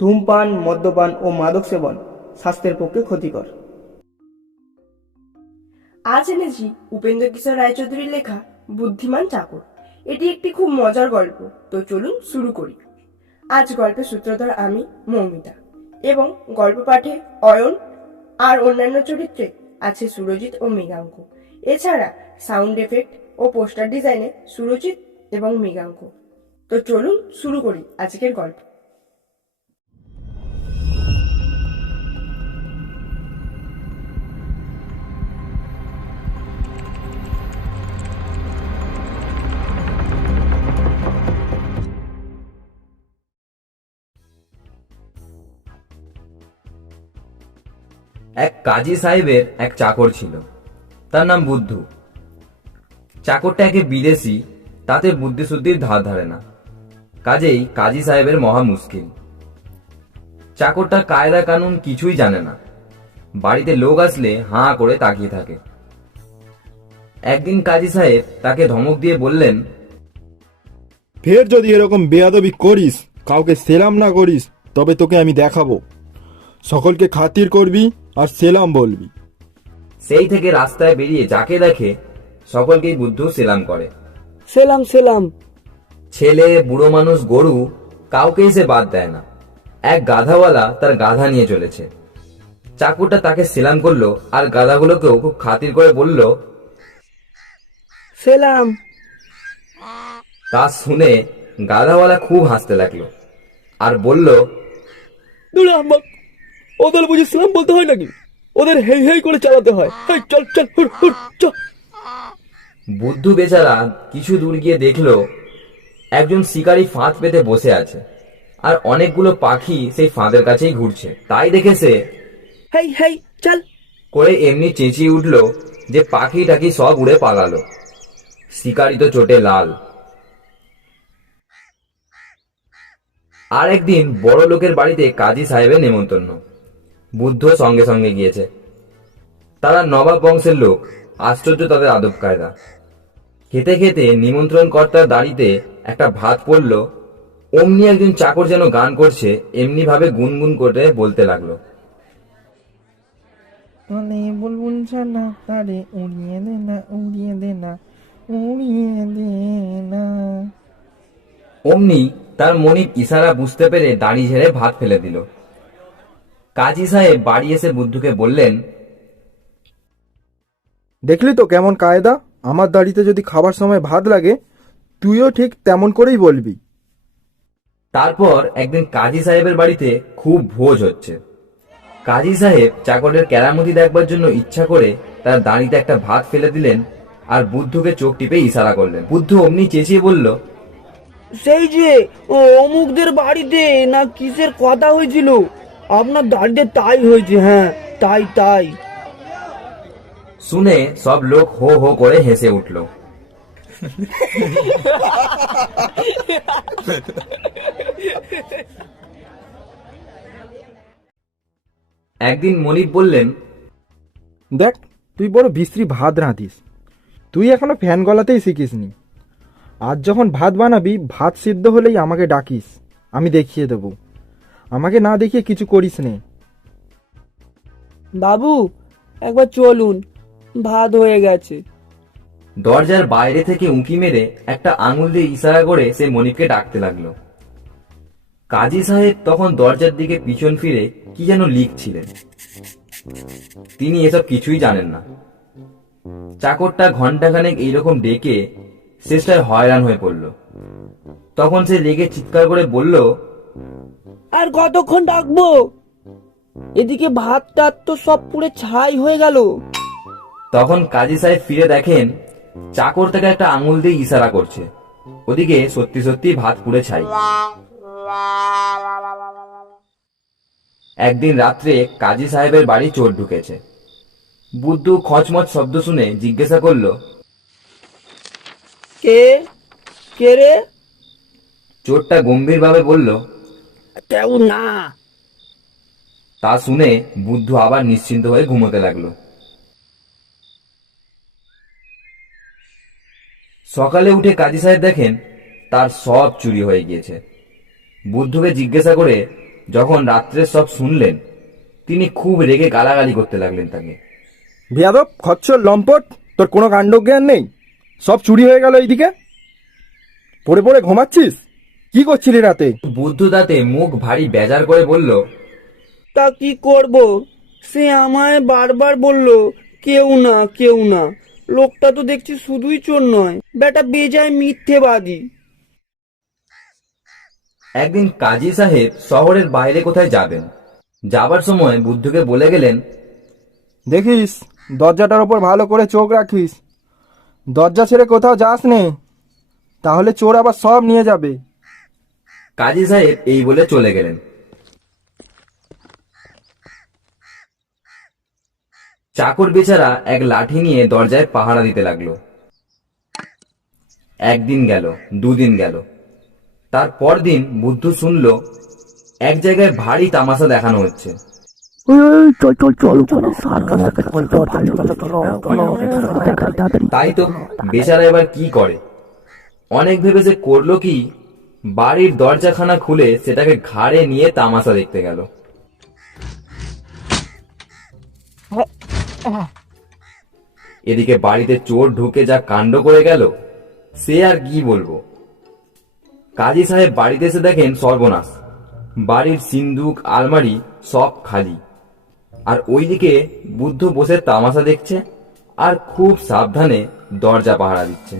ধূমপান, মদ্যপান ও মাদক সেবন স্বাস্থ্যের পক্ষে ক্ষতিকর। আজ এনেছি উপেন্দ্র কিশোর রায়চৌধুরীর লেখা বুদ্ধিমান চাকর এটি একটি খুব মজার গল্প। তো চলুন শুরু করি। আজ গল্পের সূত্রধর আমি, মৌমিতা। এবং গল্প পাঠে অয়ন আর অন্যান্য চরিত্রে আছে সুরজিৎ ও মৃগাঙ্ক। এছাড়া সাউন্ড এফেক্ট ও পোস্টার ডিজাইনে সুরজিৎ এবং মৃগাঙ্ক। তো চলুন শুরু করি আজকের গল্প। এক কাজী সাহেবের এক চাকর ছিল। তার নাম বুদ্ধু। চাকরটা একে বিদেশি, তাতে বুদ্ধি বুদ্ধিশুদ্ধির ধার ধারে না। কাজেই কাজী সাহেবের মহা মুশকিল। চাকরটা কায়দা কানুন কিছুই জানে না। বাড়িতে লোক আসলে হাঁ করে তাকিয়ে থাকে। একদিন কাজী সাহেব তাকে ধমক দিয়ে বললেন, ফের যদি এরকম বেয়াদবি করিস, কাউকে সেলাম না করিস, তবে তোকে আমি দেখাবো। সকলকে খাতির করবি আর সেলাম বলবি। সেই থেকে রাস্তায় বেরিয়ে যাকে দেখে সকলকেই বুদ্ধ সেলাম করে। সেলাম সেলাম। ছেলে বুড়ো মানুষ গরু কাউকে এসে বাদ দেয় না। এক গাধাওয়ালা তার গাধা নিয়ে চলেছে। চাকুরটা তাকে সেলাম করল আর গাধাগুলোকেও খুব খাতির করে বলল সেলাম। তা শুনে গাধাওয়ালা খুব হাসতে লাগল আর বলল দূরে আম্মা ওদের বুঝি সেলাম বলতে হয় নাকি? ওদের হেই হেই করে চালাতে হয়। হেই, চল চল হুর হুর চল। বুদ্ধু বেচারা কিছু দূর গিয়ে দেখল একজন শিকারি ফাঁদ পেতে বসে আছে আর অনেকগুলো পাখি সেই ফাঁদের কাছেই ঘুরছে। তাই দেখে সে হেই হেই চল। করে এমনি চেঁচিয়ে উঠল যে পাখি টাকি সব উড়ে পালালো। শিকারি তো চোটে লাল। আর একদিন বড় লোকের বাড়িতে কাজী সাহেবের নেমন্তন্ন। বুদ্ধ সঙ্গে সঙ্গে গিয়েছে। তারা নবাব বংশের লোক আশ্চর্য তাদের আদব কায়দা। খেতে খেতে নিমন্ত্রণ কর্তার দাড়িতে একটা ভাত পড়ল অমনি একজন চাকর যেন গান করছে এমনি ভাবে গুনগুন করে বলতে লাগল। মানে বুলবুল ছানা তারে উড়িয়ে দে না উড়িয়ে দে না উড়িয়ে দে না। অমনি তার মনিব ইশারা বুঝতে পেরে দাড়ি ঝেড়ে ভাত ফেলে দিল। কাজী সাহেব বাড়ি এসে বুদ্ধুকে বললেন দেখলি তো কেমন কায়দা? আমার দাড়িতে যদি খাবার সময় ভাত লাগে তুইও ঠিক তেমন করেই বলবি। তারপর একদিন কাজী সাহেবের বাড়িতে খুব ভোজ হচ্ছে। কাজী সাহেব চাকরের কেরামতি দেখবার জন্য ইচ্ছা করে তার দাড়িতে একটা ভাত ফেলে দিলেন আর বুদ্ধকে চোখ টিপে ইশারা করলেন। বুদ্ধ অমনি চেঁচিয়ে বলল সেই যে ও অমুকদের বাড়িতে না কিসের কথা হয়েছিল? আপনার দাড়িতে তাই হয়েছে হ্যাঁ তাই তাই। শুনে সব লোক হো হো করে হেসে উঠল। একদিন মনিব বললেন দেখ তুই বড় বিশ্রী ভাত রাঁধিস। তুই এখনও ফ্যান গলাতেই শিখিসনি। আজ যখন ভাত বানাবি ভাত সিদ্ধ হলেই আমাকে ডাকিস। আমি দেখিয়ে দেব। আমাকে না দেখিয়ে কিছু করিস নে। বাবু একবার চলুন ভাত হয়ে গেছে। দরজার বাইরে থেকে উঁকি মেরে একটা আঙুল দিয়ে ইশারা করে সে মনিবকে ডাকতে লাগল। কাজী সাহেব তখন দরজার দিকে পিছন ফিরে কি যেন লিখছিলেন। তিনি এসব কিছুই জানেন না। চাকরটা ঘন্টাখানেক এইরকম ডেকে শেষটায় হয়রান হয়ে পড়ল। তখন সে রেগে চিৎকার করে বলল আর কতক্ষণ ডাকবো? এদিকে ভাত টাত তো সব পুড়ে ছাই হয়ে গেল। তখন কাজী সাহেব ফিরে দেখেন চাকর তাকে একটা আঙুল দিয়ে ইশারা করছে। ওদিকে সত্যি সত্যি ভাত পুড়ে ছাই। একদিন রাত্রে কাজী সাহেবের বাড়ি চোর ঢুকেছে। বুদ্ধু খচমচ শব্দ শুনে জিজ্ঞাসা করল কে? কে রে? চোরটা গম্ভীরভাবে বলল কেউ না তা শুনে বুদ্ধু আবার নিশ্চিন্ত হয়ে ঘুমোতে লাগল। সকালে উঠে কাজী সাহেব দেখেন তার সব চুরি হয়ে গিয়েছে। বুদ্ধকে জিজ্ঞাসা করে যখন রাত্রে সব শুনলেন তিনি খুব রেগে গালাগালি করতে লাগলেন তাকে। বেয়াদব খচ্চর লম্পট তোর কোনো কাণ্ডজ্ঞান নেই? সব চুরি হয়ে গেল এইদিকে? পড়ে পড়ে ঘুমাচ্ছিস? কি করছিলি রাতে? বুদ্ধ তাতে মুখ ভারী বেজার করে বলল তা কি করব? সে আমায় বারবার বলল কেউ না কেউ না। লোকটা তো দেখছি শুধুই চোর নয়। বেটা বেজায় মিথ্যেবাদী। একদিন কাজী সাহেব শহরের বাইরে কোথায় যাবেন? যাবার সময় বুদ্ধকে বলে গেলেন দেখিস দরজাটার ওপর ভালো করে চোখ রাখিস। দরজা ছেড়ে কোথাও যাস নে তাহলে চোর আবার সব নিয়ে যাবে। কাজী সাহেব এই বলে চলে গেলেন চাকর বেচারা এক লাঠি নিয়ে দরজায় পাহারা দিতে লাগল একদিন গেল দুদিন গেল তারপর দিন বুদ্ধ শুনল এক জায়গায় ভারী তামাশা দেখানো হচ্ছে তাই তো বেচারা এবার কি করে অনেক ভেবে সে করল কি বাড়ির দরজাখানা খুলে সেটাকে ঘাড়ে নিয়ে তামাশা দেখতে গেল। এদিকে বাড়িতে চোর ঢুকে যা কাণ্ড করে গেল, সে আর কি বলব? কাজী সাহেব বাড়িতে এসে দেখেন সর্বনাশ। বাড়ির সিন্দুক, আলমারি সব খালি। আর ওইদিকে বুদ্ধ বসে তামাশা দেখছে আর খুব সাবধানে দরজা পাহারা দিচ্ছে।